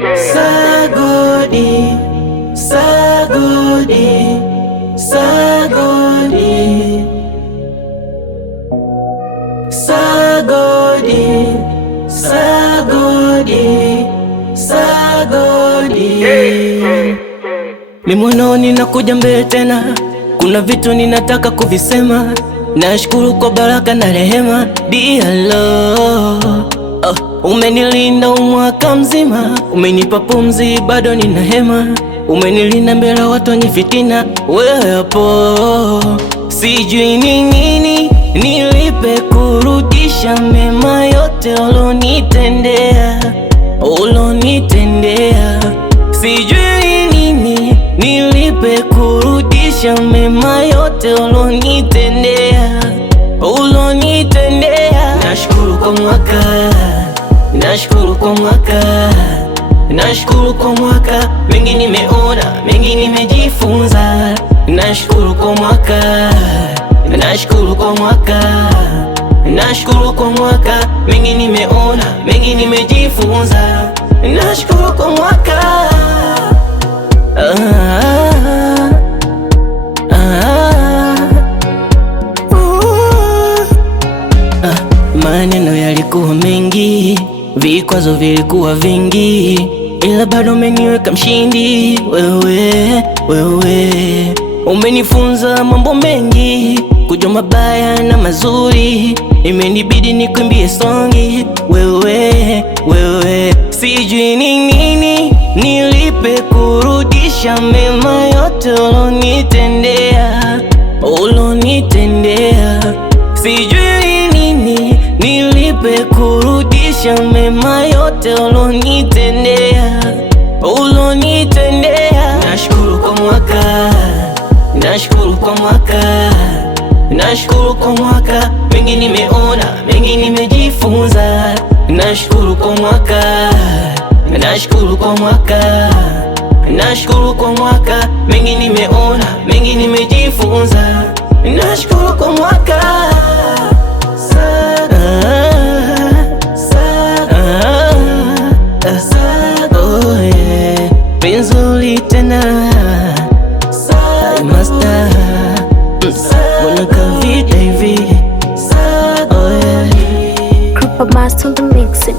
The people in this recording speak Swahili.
Sagodi, Sagodi, Sagodi, Sagodi, Sagodi, Sagodi. Mimononi nakuja mbele tena, kuna vitu ninataka kuvisema. Nashukuru kwa baraka na rehema, dear Lord. Umenilinda umwaka mzima, umenipa pumzi bado nina hema. Umenilinda mbele watu wenye fitina, wewe hapo. Sijui ni nini nilipe kurudisha mema yote ulonitendea, ulonitendea. Sijui nini nilipe kurudisha mema yote ulonitendea, ulonitendea. Nashukuru kwa mwaka, nashukuru kwa mwaka, nashukuru kwa mwaka. Mengi nimeona, mengi nimejifunza. Nashukuru kwa mwaka, nashukuru kwa mwaka, nashukuru kwa mwaka. Mengi nimeona, mengi nimejifunza. Nashukuru kwa mwaka. Maneno yalikuwa mengi, vikwazo vilikuwa vingi, ila bado umeniweka mshindi. Wewe umenifunza mambo mengi, kujua mabaya na mazuri. Imenibidi nikuimbie songi. Wewe sijui ni nini nilipe kurudisha mema yote ulonitendea, ulonitendea. Sijui nini nilipe kurudisha mema yote ulonitendea, ulonitendea. Nashukuru kwa mwaka, nashukuru kwa mwaka, nashukuru kwa mwaka. Mengi nimeona, mengi nimejifunza. Nashukuru kwa mwaka, nashukuru kwa mwaka, nashukuru kwa mwaka. Mengi nimeona, mengi nimejifunza. Nashukuru kwa mwaka. Oh yeah, penzuli tena master, wanna kavita hivi. Oh yeah, Group of Master to mix it.